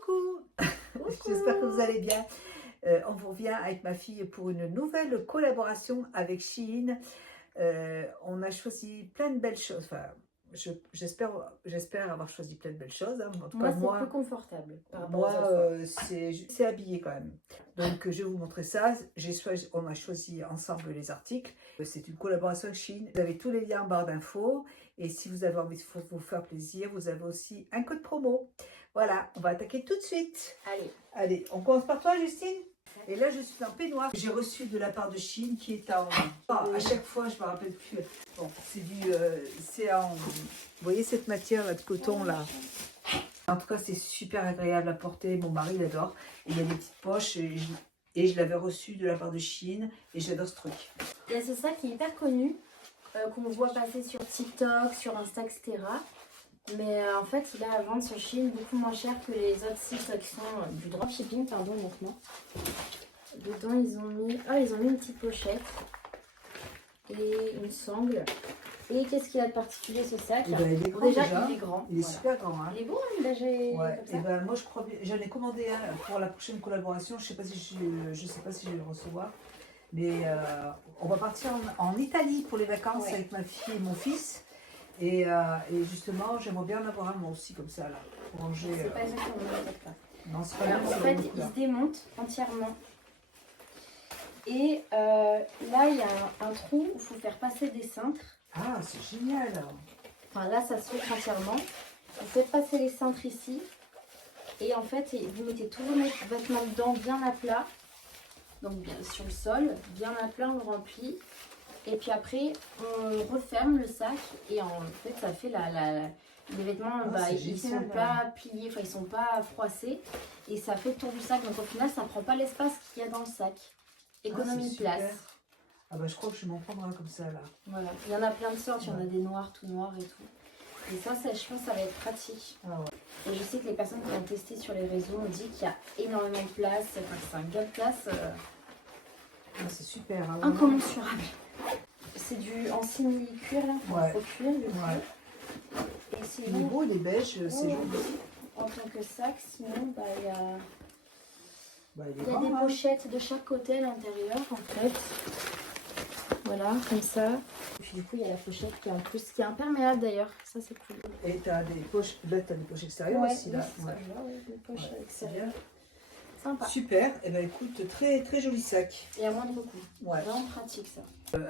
Coucou. J'espère que vous allez bien. On vous revient avec ma fille pour une nouvelle collaboration avec Shein. On a choisi plein de belles choses. Enfin, j'espère avoir choisi plein de belles choses. Hein. En tout cas, C'est moi, plus confortable par rapport moi aux autres fois. c'est habillé quand même. Donc, je vais vous montrer ça. On a choisi ensemble les articles. C'est une collaboration avec Shein. Vous avez tous les liens en barre d'infos. Et si vous avez envie de vous faire plaisir, vous avez aussi un code promo. Voilà, on va attaquer tout de suite. Allez, on commence par toi, Justine. Et là, je suis en peignoir. J'ai reçu de la part de Shein qui est en... à chaque fois, je me rappelle plus. Bon, c'est en... Vous voyez cette matière là, de coton là. En tout cas, c'est super agréable à porter. Mon mari l'adore. Il y a des petites poches et je l'avais reçu de la part de Shein et j'adore ce truc. Il y a ce sac qui est hyper connu, qu'on voit passer sur TikTok, sur Insta, etc. Mais en fait, il est à vendre sur Shein beaucoup moins cher que les autres sites qui sont du dropshipping, pardon, maintenant. Dedans, ils ont mis une petite pochette et une sangle. Et qu'est-ce qu'il a de particulier ce sac? Il est grand déjà, il est grand. Il est super grand. Hein. Il est beau, hein, déjà ouais. comme ça. Et ben, moi, je crois bien. J'en ai commandé un pour la prochaine collaboration. Je sais pas si je sais pas si je vais le recevoir. Mais on va partir en Italie pour les vacances avec ma fille et mon fils. Et justement, j'aimerais bien en avoir un moi aussi comme ça là. Pour ranger. C'est pas exactement ça. Non, c'est pas Voilà, bien. en fait, il se démonte entièrement. Et là, il y a un trou où il faut faire passer des cintres. Ah, c'est génial. Enfin, là, ça s'ouvre entièrement. Vous faites passer les cintres ici. Et en fait, vous mettez tous vos vêtements dedans bien à plat. Donc, bien sur le sol, bien à plat, on le remplit. Et puis après, on referme le sac. Et en fait, ça fait les vêtements, ils ne sont pas pliés, enfin, ils ne sont pas froissés. Et ça fait le tour du sac. Donc, au final, ça ne prend pas l'espace qu'il y a dans le sac. Économie de place. Ah bah je crois que je m'en prendrai un comme ça là. Voilà, il y en a plein de sortes, il y en a des noirs, tout noirs et tout. Et ça, je pense que ça va être pratique. Ah ouais. Et je sais que les personnes qui ont testé sur les réseaux ont dit qu'il y a énormément de place, enfin c'est un gars de place ah, c'est super. Hein, incommensurable. C'est du en simili-cuir là, au cuir du coup. Ouais. Et sinon, il est beau, il est beige, c'est joli. En tant que sac, sinon il y a... il y a des pochettes de chaque côté à l'intérieur en fait. Voilà, comme ça. Et puis du coup, il y a la pochette qui est en plus, qui est imperméable d'ailleurs. Ça, c'est cool. Et tu as des poches, là, tu as des poches extérieures aussi là. Des poches extérieures. Sympa. Super. Et ben écoute, très très joli sac. Et à moindre coût. Ouais. Vraiment pratique ça.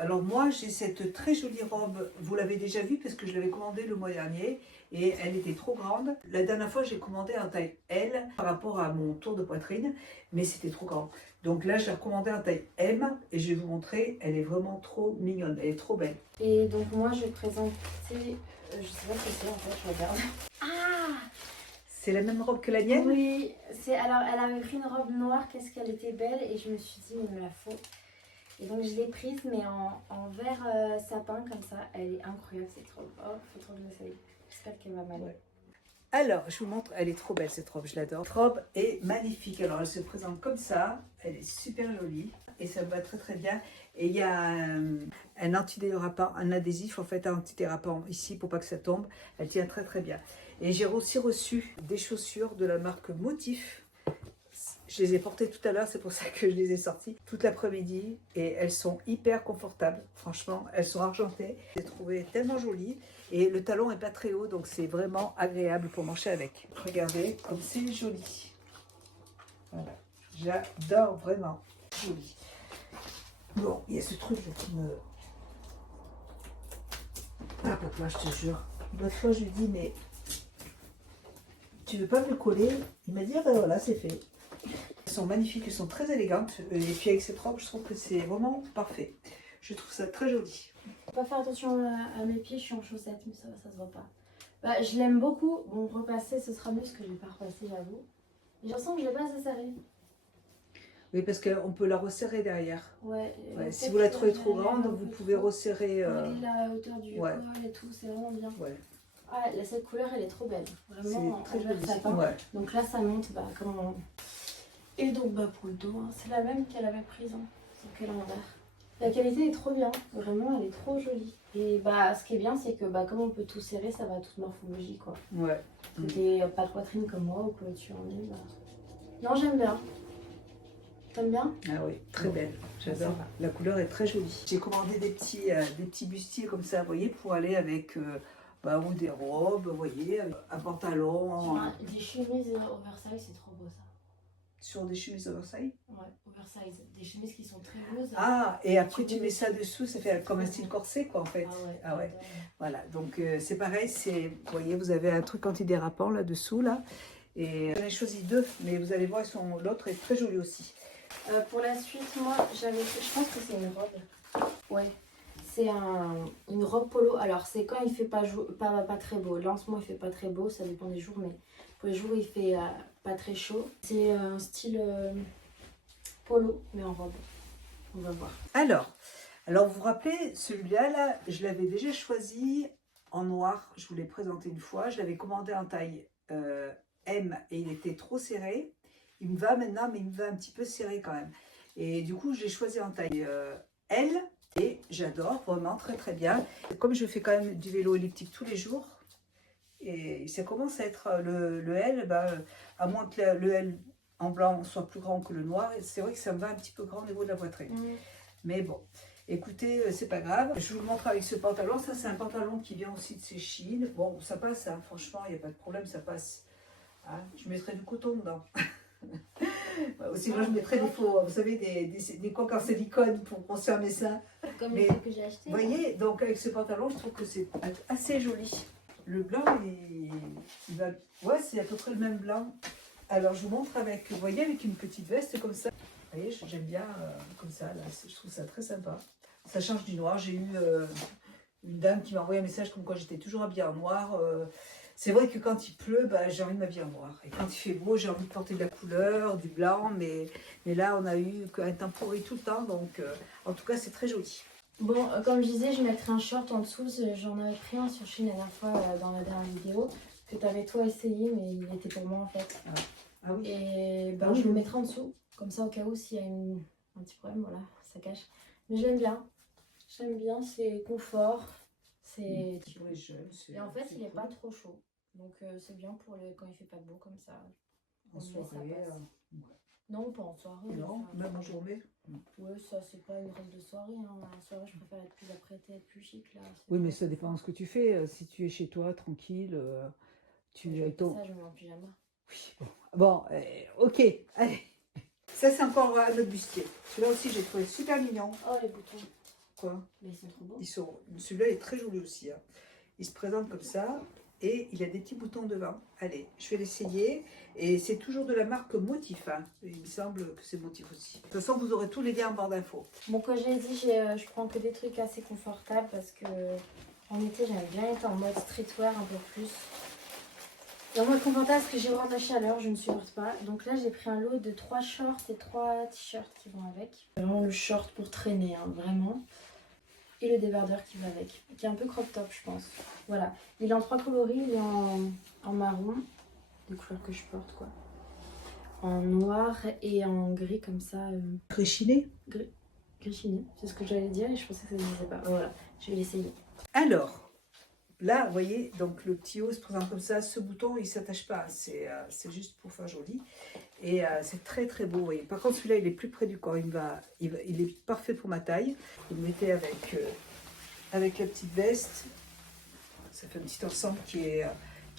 Alors moi, j'ai cette très jolie robe. Vous l'avez déjà vue parce que je l'avais commandée le mois dernier et elle était trop grande. La dernière fois, j'ai commandé en taille L par rapport à mon tour de poitrine, mais c'était trop grand. Donc là, je l'ai recommandée en taille M et je vais vous montrer. Elle est vraiment trop mignonne. Elle est trop belle. Et donc moi, je vais présenter. Je sais pas ce que c'est en fait. Je regarde. Ah! C'est la même robe que la mienne? Oui. Alors, elle avait pris une robe noire. Qu'est-ce qu'elle était belle et je me suis dit, mais il me la faut. Et donc je l'ai prise mais en vert sapin comme ça. Elle est incroyable cette robe. Oh, faut trop que je l'essaye. J'espère qu'elle va mal. Ouais. Alors, je vous montre, elle est trop belle cette robe, je l'adore. Cette robe est magnifique. Alors, elle se présente comme ça. Elle est super jolie et ça me va très très bien. Et il y a un antidérapant, un adhésif en fait, un antidérapant ici pour pas que ça tombe. Elle tient très très bien. Et j'ai aussi reçu des chaussures de la marque Motif. Je les ai portées tout à l'heure, c'est pour ça que je les ai sorties toute l'après-midi. Et elles sont hyper confortables, franchement. Elles sont argentées. Je les ai trouvées tellement jolies. Et le talon n'est pas très haut, donc c'est vraiment agréable pour marcher avec. Regardez comme c'est joli. Voilà, j'adore vraiment. Joli. Bon, il y a ce truc là qui me... Ah papa, je te jure. L'autre fois, je lui dis, mais tu veux pas me le coller? Il m'a dit, ah ben voilà, c'est fait. Elles sont magnifiques, elles sont très élégantes. Et puis avec cette robe, je trouve que c'est vraiment parfait. Je trouve ça très joli. Faut pas faire attention à mes pieds, je suis en chaussettes, mais ça se voit pas. Bah, je l'aime beaucoup. Bon, repasser, ce sera mieux parce que je vais pas repasser, j'avoue. Mais je sens que je l'ai pas assez serrée. Oui, parce qu'on peut la resserrer derrière. Ouais. Si vous la trouvez trop grande, vous pouvez resserrer. La hauteur du col et tout, c'est vraiment bien. Ouais. Ah, cette couleur, elle est trop belle. Vraiment, c'est très joli. sapin. Ouais. Donc là, ça monte, comme on... Et donc, pour le dos, hein, c'est la même qu'elle avait prise. Hein. Donc elle est en vert. La qualité est trop bien, vraiment elle est trop jolie. Et bah ce qui est bien c'est que bah, comme on peut tout serrer, ça va à toute morphologie quoi. Ouais. Si t'es pas de poitrine comme moi ou que tu en es, bah... Non j'aime bien. T'aimes bien? Ah oui, très belle. J'adore. La couleur est très jolie. J'ai commandé des petits bustiers comme ça, vous voyez, pour aller avec ou des robes, vous voyez, un pantalon. Des chemises oversize, c'est trop beau ça. Sur des chemises oversize? Ouais, oversize. Des chemises qui sont très lourdes. Ah, et après tu mets ça dessous, ça fait comme un style corset quoi en fait. Ah ouais. Voilà, donc c'est pareil, vous voyez, vous avez un truc antidérapant là-dessous là. Et j'en ai choisi 2, mais vous allez voir, l'autre est très joli aussi. Pour la suite, moi, je pense que c'est une robe. Ouais, c'est une robe polo. Alors, c'est quand il fait pas très beau. Là, en ce moment, il fait pas très beau, ça dépend des jours, mais pour les jours où il fait pas très chaud. C'est un style polo, mais en robe. On va voir. Alors vous vous rappelez, celui-là, là, je l'avais déjà choisi en noir. Je vous l'ai présenté une fois. Je l'avais commandé en taille M et il était trop serré. Il me va maintenant, mais il me va un petit peu serré quand même. Et du coup, je l'ai choisi en taille L et j'adore, vraiment très très bien. Comme je fais quand même du vélo elliptique tous les jours, et ça commence à être le L, à moins que le L en blanc soit plus grand que le noir, c'est vrai que ça me va un petit peu grand au niveau de la poitrine. Mais bon, écoutez, c'est pas grave. Je vous le montre avec ce pantalon. Ça, c'est un pantalon qui vient aussi de chez Chine. Bon, ça passe, hein. Franchement, il n'y a pas de problème, ça passe. Hein, je mettrai du coton dedans. Aussi, moi, je mettrais vous savez, des coques en silicone pour conserver ça. Comme les que j'ai acheté. Vous voyez, donc avec ce pantalon, je trouve que c'est assez joli. Le blanc, il va... Ouais, c'est à peu près le même blanc. Alors, je vous montre avec, vous voyez, avec une petite veste comme ça. Vous voyez, j'aime bien comme ça, là. Je trouve ça très sympa. Ça change du noir. J'ai eu une dame qui m'a envoyé un message comme quoi j'étais toujours habillée en noir. C'est vrai que quand il pleut, j'ai envie de m'habiller en noir. Et quand il fait beau, j'ai envie de porter de la couleur, du blanc. Mais là, on a eu un temps pourri tout le temps. Donc, en tout cas, c'est très joli. Bon, comme je disais, je mettrai un short en dessous. J'en avais pris un sur Chine la dernière fois dans la dernière vidéo. Que tu avais toi essayé, mais il était pour moi en fait. Ah oui. Et je le mettrai en dessous. Comme ça, au cas où, s'il y a un petit problème, voilà, ça cache. Mais j'aime bien. J'aime bien, c'est confort. C'est pour les jeunes. Et en fait, il n'est pas trop chaud. Donc, c'est bien pour quand il fait pas beau comme ça. En soirée. Non, pas en soirée. Non, même en journée. Ouais, ça, c'est pas une robe de soirée. Hein. En soirée, je préfère être plus apprêtée, être plus chic. Là. Oui, mais ça dépend de ce que tu fais. Si tu es chez toi, tranquille, tu es ça, je mets en pyjama. Oui, bon, ok, allez. Ça, c'est encore un autre bustier. Celui-là aussi, j'ai trouvé super mignon. Oh, les boutons. Quoi? Mais ils sont trop beaux. Celui-là est très joli aussi. Hein. Il se présente comme ça et il a des petits boutons devant. Allez, je vais l'essayer. Et c'est toujours de la marque Motif. Hein. Il me semble que c'est Motif aussi. De toute façon, vous aurez tous les liens en barre d'infos. Bon, comme j'ai dit, je prends que des trucs assez confortables parce que en été, j'aime bien être en mode streetwear un peu plus. Et en mode confortable parce que j'ai horreur de la chaleur, je ne supporte pas. Donc là, j'ai pris un lot de 3 shorts et 3 t-shirts qui vont avec. Vraiment le short pour traîner, hein, vraiment. Et le débardeur qui va avec, qui est un peu crop top, je pense. Voilà. Il est en 3 coloris, il est en marron, des couleurs que je porte, quoi. En noir et en gris, comme ça. Gris chiné? Gris chiné, c'est ce que j'allais dire et je pensais que ça ne disait pas. Voilà, je vais l'essayer. Alors, là, vous voyez, donc le petit haut se présente comme ça. Ce bouton, il ne s'attache pas. C'est juste pour faire joli. Et c'est très très beau, vous voyez. Par contre, celui-là, il est plus près du corps. Il est parfait pour ma taille. Vous le mettez avec la petite veste. Ça fait un petit ensemble qui est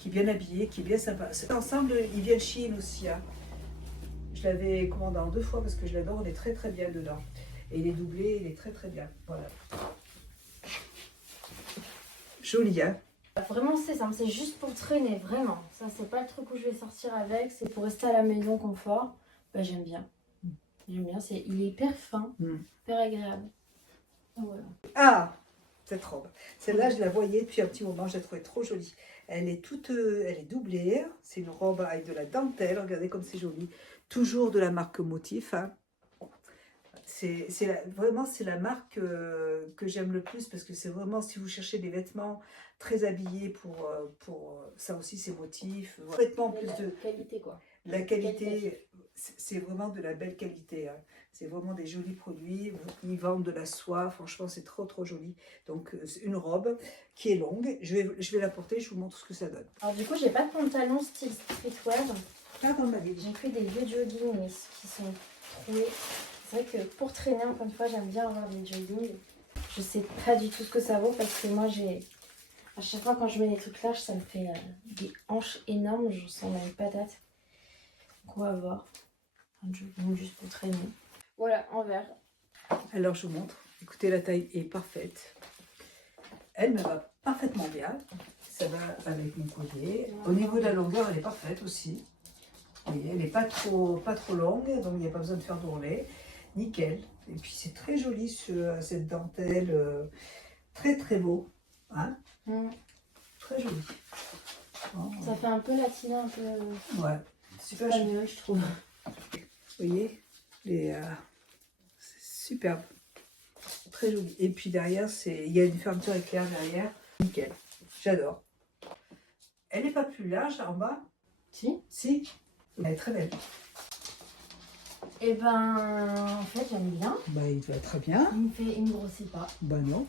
bien habillé, qui est bien sympa. Cet ensemble, il vient de Chine aussi. Hein. Je l'avais commandé en 2 fois parce que je l'adore. On est très très bien dedans. Et il est doublé, il est très très bien. Voilà. Joli, hein? Vraiment, c'est simple, c'est juste pour traîner, vraiment. Ça, c'est pas le truc où je vais sortir avec, c'est pour rester à la maison confort. J'aime bien. J'aime bien, il est hyper fin, hyper agréable. Donc, voilà. Ah, cette robe. Celle-là, je la voyais depuis un petit moment, je la trouvais trop jolie. Elle est doublée, c'est une robe avec de la dentelle, regardez comme c'est joli. Toujours de la marque Motif, hein. Vraiment, c'est la marque que j'aime le plus parce que c'est vraiment, si vous cherchez des vêtements très habillés pour ça aussi, c'est Motif. Vêtements plus de qualité, quoi. La qualité, c'est vraiment de la belle qualité. Hein. C'est vraiment des jolis produits. Ils vendent de la soie. Franchement, c'est trop, trop joli. Donc, c'est une robe qui est longue. Je vais la porter. Je vous montre ce que ça donne. Alors du coup, j'ai pas de pantalon style streetwear. Pas dans ma vie. J'ai pris des vieux joggings mais qui sont troués. C'est vrai que pour traîner, encore une fois, j'aime bien avoir des joggings. Je sais pas du tout ce que ça vaut parce que moi, à chaque fois quand je mets des trucs larges, ça me fait des hanches énormes. Je sens même une patate. Donc on va voir. Un jogging juste pour traîner. Voilà, en vert. Alors, je vous montre. Écoutez, la taille est parfaite. Elle me va parfaitement bien. Ça va avec mon collier. Au niveau de la longueur, elle est parfaite aussi. Vous voyez, elle n'est pas trop longue, donc il n'y a pas besoin de faire d'ourlet. Nickel. Et puis c'est très joli cette dentelle. Très très beau. Hein? Très joli. Oh. Ça fait un peu latino, un peu Ouais. Super espagnol, je trouve. Vous voyez, c'est superbe. Très joli. Et puis derrière, il y a une fermeture éclair derrière. Nickel. J'adore. Elle n'est pas plus large en bas. Si. Si. Elle est très belle. Et ben, en fait, j'aime bien. Bah, il va très bien. Il me grossit pas. Bah non.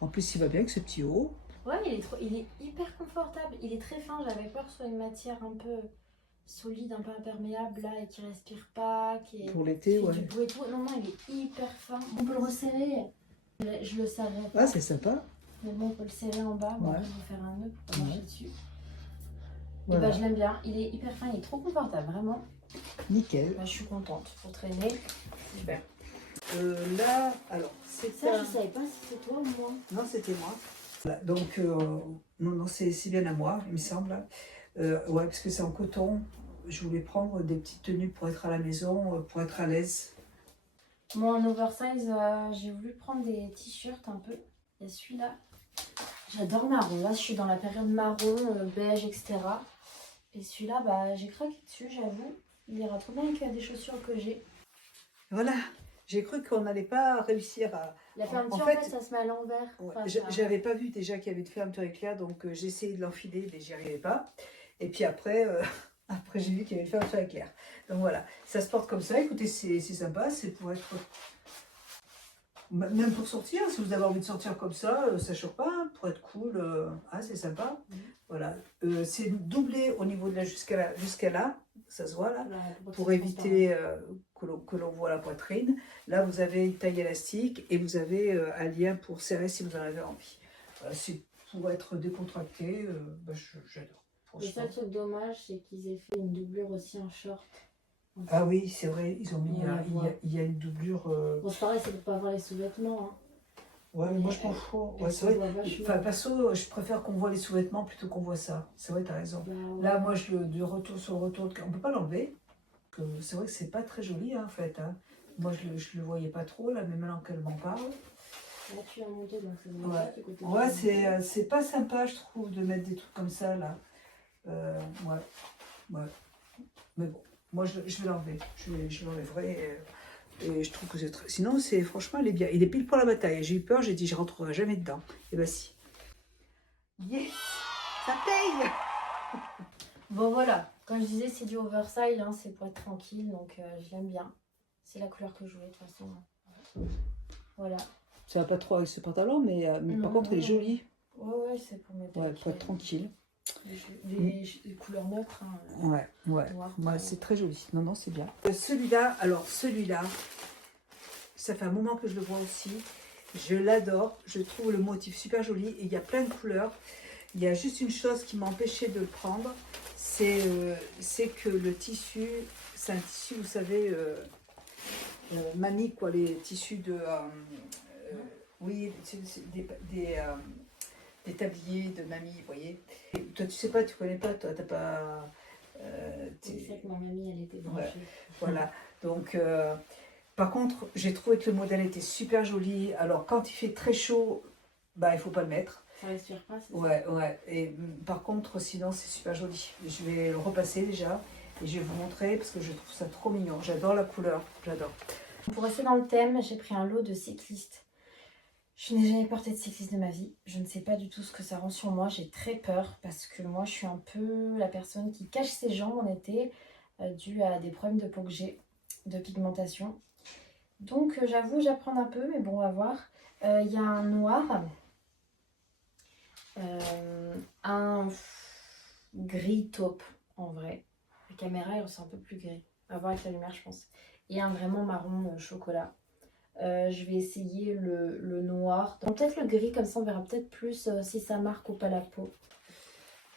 En plus, il va bien avec ce petit haut. Ouais, il est hyper confortable. Il est très fin. J'avais peur que ce soit une matière un peu solide, un peu imperméable là et qui respire pas, qui est Pour l'été, ouais. du bruit et tout. Non, non, il est hyper fin. On peut le resserrer. Je le serrerai pas. Ah, c'est sympa. Mais bon, on peut le serrer en bas. Bon, Ouais. après, je vais faire un nœud pour pas marcher dessus. Voilà. Et bah, je l'aime bien. Il est hyper fin. Il est trop confortable, vraiment. Nickel. Bah, je suis contente pour traîner. Super. Là, alors, c'est Ça, je savais pas si c'est toi ou moi. Non, c'était moi. Voilà, donc, non, c'est bien à moi, il me semble. Ouais, parce que c'est en coton. Je voulais prendre des petites tenues pour être à la maison, pour être à l'aise. Moi, en oversize, j'ai voulu prendre des t-shirts un peu. Il y a celui-là. J'adore marron. Là, je suis dans la période marron, beige, etc. Et celui-là, bah, j'ai craqué dessus, j'avoue. Il ira trop bien avec des chaussures que j'ai. Voilà, j'ai cru qu'on n'allait pas réussir à... La fermeture, En en fait, fait, ça se met à l'envers. Ouais, Enfin, j'avais pas vu déjà qu'il y avait une fermeture éclair, donc j'ai essayé de l'enfiler, mais j'y arrivais pas. Et puis après, après j'ai vu qu'il y avait une fermeture éclair. Donc voilà, ça se porte comme ça. Écoutez, c'est sympa, c'est pour être... Même pour sortir, si vous avez envie de sortir comme ça choque pas, hein, pour être cool, c'est sympa. Voilà, c'est doublé au niveau de là jusqu'à là, ça se voit là, pour éviter que l'on voit la poitrine. Là, vous avez une taille élastique et vous avez un lien pour serrer si vous en avez envie. Voilà, c'est pour être décontracté, j'adore. Le seul truc dommage, c'est qu'ils aient fait une doublure aussi en short. Ah oui, c'est vrai, ils ont mis, il y a une doublure. Bon, c'est pareil, c'est pour pas voir les sous-vêtements. Hein. Ouais, mais moi je m'en fous. Ouais, c'est vrai. Enfin, perso, je préfère qu'on voit les sous-vêtements plutôt qu'on voit ça. C'est vrai, t'as raison. Bah, ouais. Là, moi, du retour sur le retour, on peut pas l'enlever. C'est vrai que c'est pas très joli, hein, en fait. Hein. Moi, je le voyais pas trop, là, mais maintenant qu'elle m'en parle. Là, tu as monté, donc c'est bon. Ouais, c'est pas sympa, je trouve, de mettre des trucs comme ça, là. Ouais. Mais bon, moi, je vais l'enlever. Je l'enlèverai. Et je trouve que c'est très... Sinon, franchement, elle est bien. Il est pile pour la bataille. J'ai eu peur, j'ai dit, je rentrerai jamais dedans. Et bah si. Yes, ça paye. Bon, voilà. Comme je disais, c'est du oversize, hein, c'est pour être tranquille, donc je l'aime bien. C'est la couleur que je voulais, de toute façon. Voilà. Ça va pas trop avec ce pantalon, mais par contre, il est joli. Ouais, c'est pour mettre... Ouais, pour être tranquille. Des couleurs neutres. Hein, ouais. Noir, c'est très joli. Non, c'est bien. Celui-là, ça fait un moment que je le vois aussi. Je l'adore. Je trouve le motif super joli. Et il y a plein de couleurs. Il y a juste une chose qui m'a empêché de le prendre. C'est que le tissu, c'est un tissu, vous savez, mamie, quoi, les tissus de... oui, des tabliers de mamie, vous voyez. Et toi, tu sais pas, tu connais pas, toi, t'as pas... c'est ça que ma mamie, elle était branchée. Ouais, voilà, donc... par contre, j'ai trouvé que le modèle était super joli. Alors, quand il fait très chaud, bah, il faut pas le mettre. Ça respire pas, c'est ça? Ouais. Et par contre, sinon, c'est super joli. Je vais le repasser déjà et je vais vous montrer parce que je trouve ça trop mignon. J'adore la couleur, j'adore. Pour rester dans le thème, j'ai pris un lot de cyclistes. Je n'ai jamais porté de cycliste de ma vie. Je ne sais pas du tout ce que ça rend sur moi. J'ai très peur parce que moi, je suis un peu la personne qui cache ses jambes en été. dû à des problèmes de peau que j'ai, de pigmentation. Donc j'avoue, j'apprends un peu, mais bon, on va voir. Il y a un noir, un gris taupe en vrai. La caméra, elle ressemble un peu plus gris. À voir avec la lumière, je pense. Et un vraiment marron chocolat. Je vais essayer le noir. Peut-être le gris, comme ça on verra peut-être plus si ça marque ou pas la peau.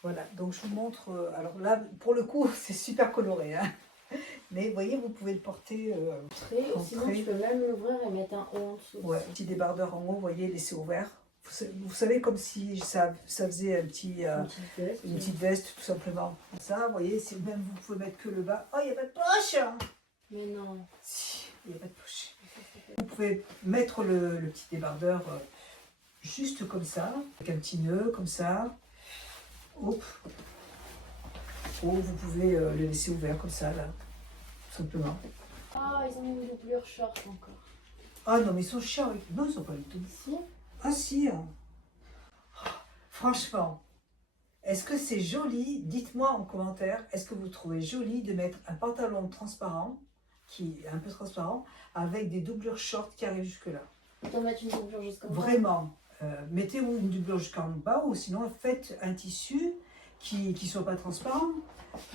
Voilà, donc je vous montre. Alors là, pour le coup, c'est super coloré. Hein. Mais vous voyez, vous pouvez le porter Sinon, je peux même l'ouvrir et mettre un haut en dessous. Ouais, petit débardeur en haut, vous voyez, laissé ouvert. Vous savez, comme si ça faisait un petit, une petite veste, tout simplement. Ça, vous voyez, même vous pouvez mettre que le bas. Oh, il n'y a pas de poche. Mais non. Si, il n'y a pas de poche. Vous pouvez mettre le petit débardeur juste comme ça, avec un petit nœud, comme ça. Hop. Ou vous pouvez le laisser ouvert comme ça, là, tout simplement. Ah, ils ont mis une doublure short encore. Ah non, mais ils sont chiants. Non, ils ne sont pas du tout. Si. Ah si. Hein. Franchement, est-ce que c'est joli? Dites-moi en commentaire, est-ce que vous trouvez joli de mettre un pantalon transparent, qui est un peu transparent, avec des doublures short qui arrivent jusque là? Autant mettre une doublure jusqu'en bas. Vraiment, mettez-vous une doublure jusqu'en bas ou sinon faites un tissu qui ne soit pas transparent.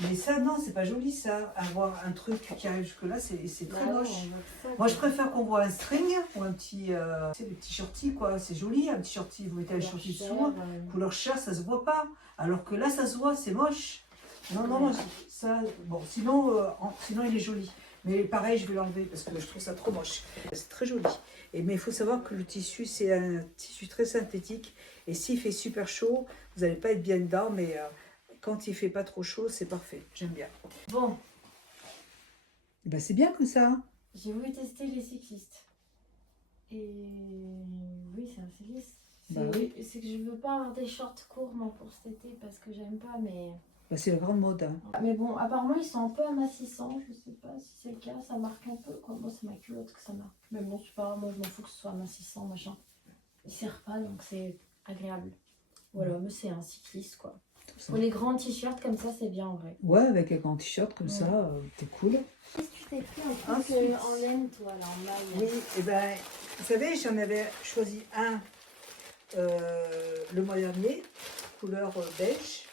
Mais ça, non, c'est pas joli ça. Avoir un truc qui arrive jusque-là, c'est très moche. Moi, je préfère qu'on voit un string ou un petit, des petits shorties, quoi. C'est joli, un petit shorty. Vous mettez un shorty dessous, couleur chair, ça se voit pas. Alors que là, ça se voit, c'est moche. Non, non, ça, bon, sinon, sinon, il est joli. Mais pareil, je vais l'enlever parce que je trouve ça trop moche. C'est très joli. Mais il faut savoir que le tissu, c'est un tissu très synthétique. Et s'il fait super chaud, vous n'allez pas être bien dedans, mais quand il fait pas trop chaud, c'est parfait. J'aime bien. Bon. Ben, c'est bien comme ça. J'ai voulu tester les cyclistes. Et oui, c'est un cycliste. Bah oui. C'est que je veux pas avoir des shorts courts moi, pour cet été parce que j'aime pas, mais... Ben, c'est la grande mode. Hein. Mais bon, apparemment ils sont un peu amassissants. Je sais pas si c'est le cas, ça marque un peu. Quoi. Moi, c'est ma culotte que ça marque. Mais bon, c'est pas grave, moi je m'en fous que ce soit amassissant, machin. Il sert pas, donc c'est agréable. Voilà, mais c'est un cycliste quoi. Pour les grands t-shirts comme ça, c'est bien en vrai. Ouais, avec un grand t-shirt comme ça, c'est cool. Qu'est-ce que tu t'es pris un truc en laine, toi, là, en maille? Oui, et ben, vous savez, j'en avais choisi un le mois dernier, couleur beige,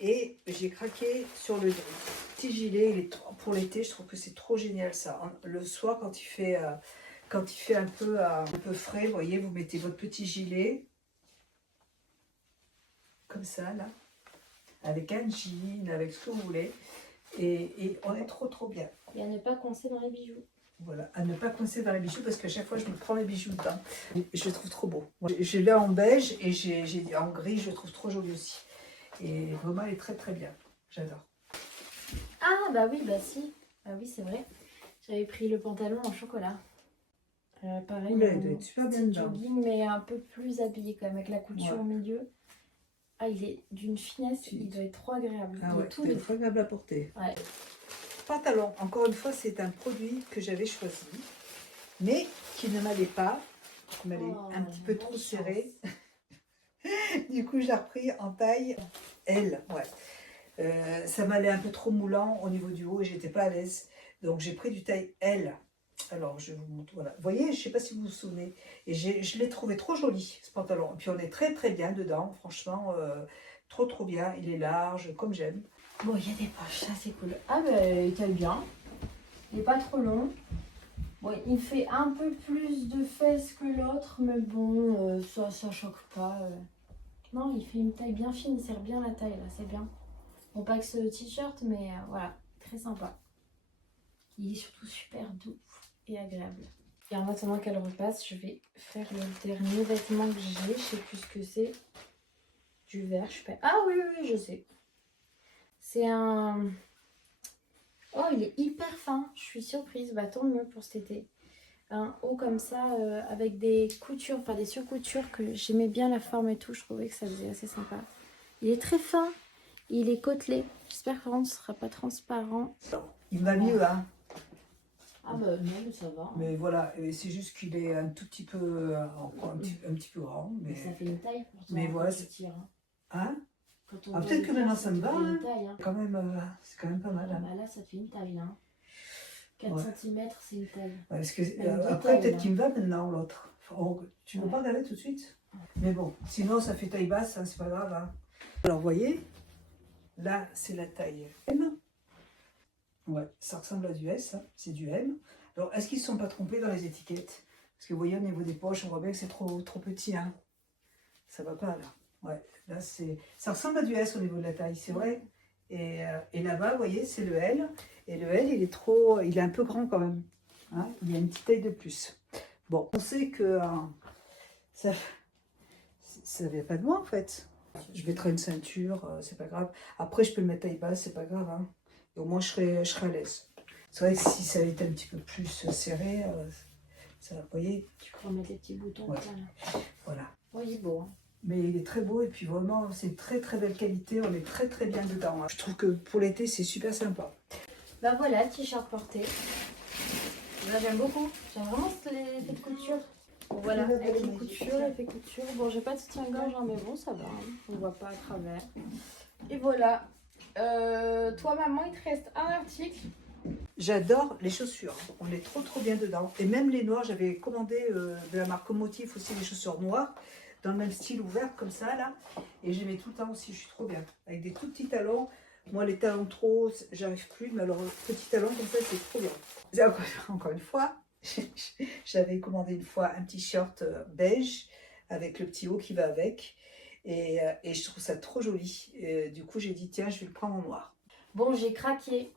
et j'ai craqué sur le petit gilet. Pour l'été, je trouve que c'est trop génial ça. Le soir, quand il fait un peu frais, vous voyez, vous mettez votre petit gilet, comme ça, là. Avec un jean, avec ce que vous voulez. Et on est trop bien. Et à ne pas coincer dans les bijoux. Voilà, à ne pas coincer dans les bijoux parce qu'à chaque fois je me prends les bijoux dedans. Je le trouve trop beau. J'ai là en beige et j'ai en gris, je le trouve trop joli aussi. Et vraiment, elle est très bien. J'adore. Ah bah oui, bah si. Ah oui, c'est vrai. J'avais pris le pantalon en chocolat. Pareil, Oula, il doit être super bien dedans. jogging, mais un peu plus habillé quand même, avec la couture au milieu. Ah, il est d'une finesse, il doit être trop agréable. Ah ouais, il est trop agréable à porter. Ouais. Pantalon, encore une fois, c'est un produit que j'avais choisi, mais qui ne m'allait pas. Il m'allait un petit peu trop serré. Du coup, j'ai repris en taille L. Ouais. Ça m'allait un peu trop moulant au niveau du haut et j'étais pas à l'aise. Donc, j'ai pris du taille L. Alors, je vous montre. Voilà. Vous voyez, je ne sais pas si vous vous souvenez. Et je l'ai trouvé trop joli, ce pantalon. Et puis, on est très bien dedans. Franchement, trop bien. Il est large, comme j'aime. Bon, il y a des poches, ça c'est cool. Ah bah, il taille bien. Il n'est pas trop long. Bon, il fait un peu plus de fesses que l'autre, mais bon, ça choque pas. Non, il fait une taille bien fine, il serre bien la taille, là, c'est bien. Bon, pas que ce t-shirt, mais voilà, très sympa. Il est surtout super doux et agréable. Et en attendant qu'elle repasse, je vais faire le dernier vêtement que j'ai. Je sais plus ce que c'est. Du vert, je sais pas. Ah oui, je sais. C'est un... Oh, il est hyper fin. Je suis surprise. Bah, tant mieux pour cet été. Un haut comme ça, avec des coutures, enfin des surcoutures, que j'aimais bien la forme et tout. Je trouvais que ça faisait assez sympa. Il est très fin. Il est côtelé. J'espère que ce ne sera pas transparent. Il va mieux, hein. Ah bah non, ça va. Mais voilà, c'est juste qu'il est un tout petit peu, un petit peu grand. Mais ça fait une taille pour toi. Mais voilà, tu tires. Hein? Quand on Ah, voit peut-être les que maintenant tailles, ça me va, fait une hein. taille, hein. Quand même, c'est quand même pas mal. Ah Hein. bah là, ça fait une taille. Hein. 4 Ouais. cm, c'est une taille. Ouais, parce que, Même deux après, tailles, peut-être là. qu'il me va maintenant, l'autre. Tu veux Ouais. pas regarder tout de suite? Mais bon, sinon, ça fait taille basse, hein, c'est pas grave. Hein. Alors, vous voyez, là, c'est la taille M. Ouais, ça ressemble à du S, hein, c'est du M. Alors, est-ce qu'ils ne se sont pas trompés dans les étiquettes? Parce que vous voyez, au niveau des poches, on voit bien que c'est trop petit. Hein. Ça va pas, là. Ouais, là, ça ressemble à du S au niveau de la taille, c'est vrai. Et là-bas, vous voyez, c'est le L. Et le L, il est un peu grand quand même. Hein, il y a une petite taille de plus. Bon, on sait que ça ne vient pas de moi, en fait. Je mettrai une ceinture, c'est pas grave. Après, je peux le mettre taille basse, c'est pas grave. Hein. Et au moins, je serai à l'aise. C'est vrai que si ça avait été un petit peu plus serré, ça, vous voyez. Tu peux remettre des petits boutons. Ouais. Voilà. Voilà. Oui, il est beau. Hein. Mais il est très beau et puis vraiment, c'est très très belle qualité. On est très très bien dedans. Hein. Je trouve que pour l'été, c'est super sympa. Bah voilà, le t-shirt porté. Là, j'aime beaucoup. J'aime vraiment l'effet de couture. Bon, voilà, avec les coutures, l'effet couture. Bon, j'ai pas de soutien-gorge, hein, mais bon, ça va. Hein. On voit pas à travers. Et voilà. Toi, maman, il te reste un article. J'adore les chaussures. On est trop bien dedans. Et même les noirs, j'avais commandé de la marque Motif aussi des chaussures noires. Dans le même style ouvert comme ça là. Et je les mets tout le temps aussi, je suis trop bien. Avec des tout petits talons. Moi les talons trop, j'arrive plus. Mais alors petits talons comme ça, c'est trop bien. Et encore une fois, j'avais commandé une fois un petit short beige avec le petit haut qui va avec. Et je trouve ça trop joli. Et, du coup j'ai dit tiens, je vais le prendre en noir. Bon, j'ai craqué.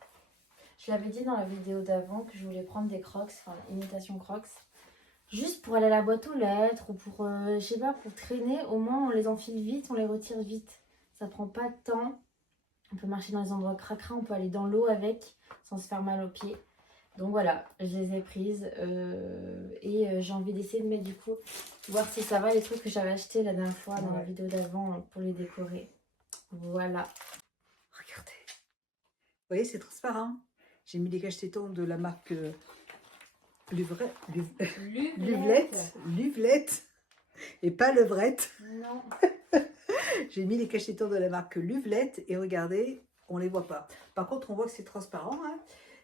Je l'avais dit dans la vidéo d'avant que je voulais prendre des Crocs, enfin imitation Crocs. Juste pour aller à la boîte aux lettres ou pour, je sais pas, pour traîner, au moins on les enfile vite, on les retire vite. Ça prend pas de temps. On peut marcher dans les endroits cracra, on peut aller dans l'eau avec sans se faire mal aux pieds. Donc voilà, je les ai prises et j'ai envie d'essayer de mettre du coup, voir si ça va les trucs que j'avais achetés la dernière fois dans la vidéo d'avant pour les décorer. Voilà. Regardez. Vous voyez, c'est transparent. J'ai mis les cache-tétons de la marque Luvelette et pas Levrette. Non. J'ai mis les cache-tétons de la marque Luvelette et regardez, on les voit pas. Par contre, on voit que c'est transparent. Hein,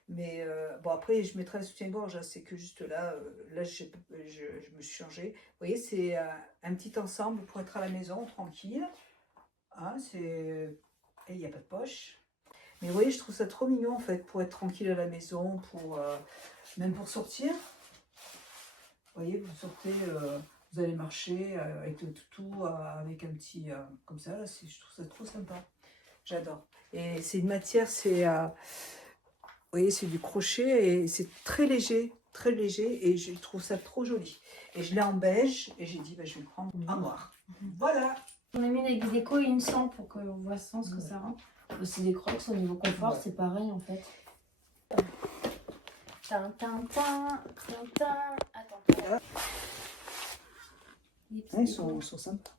mais bon, après, je mettrai un soutien-gorge. Hein, c'est que juste là, je me suis changée. Vous voyez, c'est un petit ensemble pour être à la maison, tranquille. Hein, et il n'y a pas de poche. Mais vous voyez, je trouve ça trop mignon en fait, pour être tranquille à la maison, même pour sortir. Vous voyez, vous sortez, vous allez marcher avec le toutou, avec un petit, comme ça, là, je trouve ça trop sympa. J'adore. Et c'est une matière, vous voyez, c'est du crochet et c'est très léger et je trouve ça trop joli. Et je l'ai en beige et j'ai dit, bah, je vais le prendre en noir. Voilà. On a mis avec des décos et une sans pour qu'on voit sans ce que ça rend. C'est des Crocs au niveau confort, c'est pareil en fait. Attends. Ils sont sympas.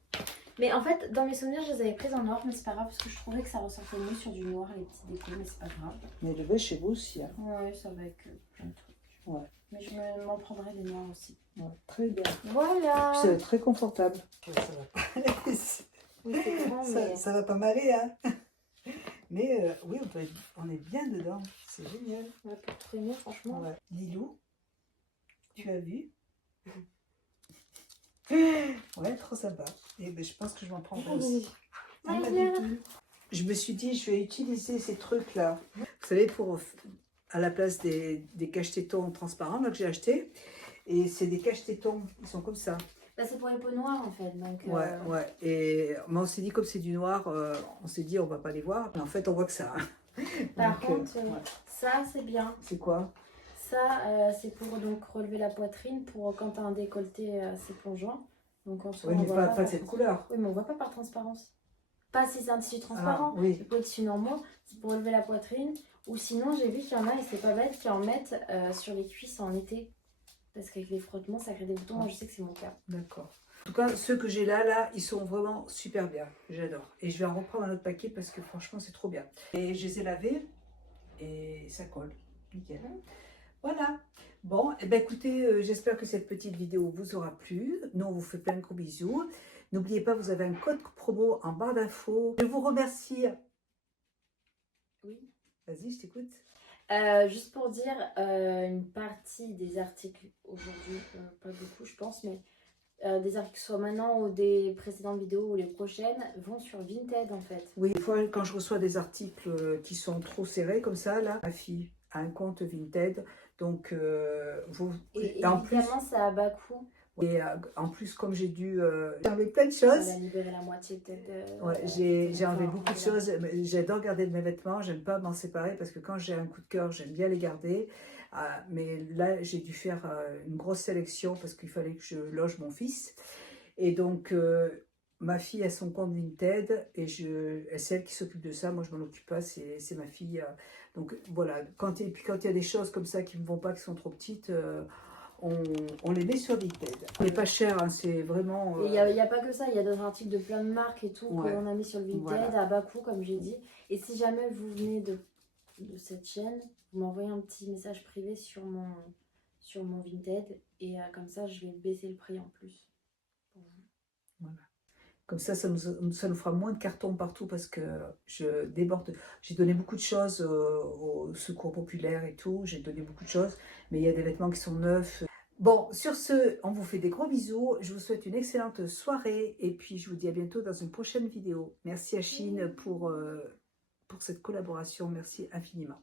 Mais en fait, dans mes souvenirs, je les avais prises en or, mais c'est pas grave parce que je trouvais que ça ressortait mieux sur du noir, les petits décos, mais c'est pas grave. Mais le beige chez vous aussi. Hein. Ouais, ça va avec plein de trucs. Ouais. Mais je m'en prendrai des noirs aussi. Ouais, très bien. Voilà. Puis ça va être très confortable. Oui, c'est grand, mais... Ça va pas m'aller, hein. Mais oui, on est bien dedans. C'est génial. Ouais, pour traîner, franchement. Ouais. Lilou, tu as vu? Ouais, trop sympa. Et ben, je pense que je m'en prendrai aussi. Je me suis dit, je vais utiliser ces trucs-là. Vous savez, à la place des cache-tétons transparents là, que j'ai achetés. Et c'est des cache-tétons, ils sont comme ça. Bah, c'est pour les peaux noires en fait. Donc, Ouais. Et mais on s'est dit, comme c'est du noir, on s'est dit, on va pas les voir. Mais en fait, on voit que ça. Par contre, ça c'est bien. C'est quoi? Ça, c'est pour donc relever la poitrine pour quand tu as un décolleté assez plongeant. Donc en soi, Oui, on mais voit pas de cette couleur. Oui, mais on voit pas par transparence. Pas si c'est un tissu transparent. Ah, oui. C'est pas des tissus normaux. C'est pour relever la poitrine. Ou sinon, j'ai vu qu'il y en a, et c'est pas bête, qui en mettent sur les cuisses en été. Parce qu'avec les frottements, ça crée des boutons. Moi, je sais que c'est mon cas. D'accord. En tout cas, ceux que j'ai là, ils sont vraiment super bien. J'adore. Et je vais en reprendre un autre paquet parce que franchement, c'est trop bien. Et je les ai lavés et ça colle. Nickel. Voilà. Bon, eh ben, écoutez, j'espère que cette petite vidéo vous aura plu. Nous, on vous fait plein de gros bisous. N'oubliez pas, vous avez un code promo en barre d'infos. Je vous remercie. Oui. Vas-y, je t'écoute. Juste pour dire, une partie des articles aujourd'hui, pas beaucoup je pense, mais des articles soit maintenant ou des précédentes vidéos ou les prochaines vont sur Vinted en fait. Oui, des fois, quand je reçois des articles qui sont trop serrés comme ça, là, ma fille a un compte Vinted. Donc, Et en plus, évidemment, ça a bas coût. et en plus, comme j'ai dû enlever plein de Ça choses, va libérer la moitié peut-être. ouais, j'ai enlevé beaucoup de choses. J'adore garder mes vêtements, j'aime pas m'en séparer parce que quand j'ai un coup de cœur, j'aime bien les garder. Mais là, j'ai dû faire une grosse sélection parce qu'il fallait que je loge mon fils. Et donc, ma fille a son compte Vinted et c'est elle qui s'occupe de ça. Moi, je m'en occupe pas, c'est ma fille. Donc, voilà. Et puis, quand il y a des choses comme ça qui ne me vont pas, qui sont trop petites, on les met sur Vinted. Ce n'est pas cher, hein, c'est vraiment... Il n'y a pas que ça, il y a d'autres articles de plein de marques et tout Ouais. qu'on a mis sur le Vinted Voilà. à bas coût, comme j'ai dit. Et si jamais vous venez de cette chaîne, vous m'envoyez un petit message privé sur mon Vinted et comme ça, je vais baisser le prix en plus. Voilà. Comme ça nous fera moins de cartons partout parce que je déborde. J'ai donné beaucoup de choses au secours populaire et tout. J'ai donné beaucoup de choses, mais il y a des vêtements qui sont neufs. Bon, sur ce, on vous fait des gros bisous. Je vous souhaite une excellente soirée et puis je vous dis à bientôt dans une prochaine vidéo. Merci à Chine pour cette collaboration. Merci infiniment.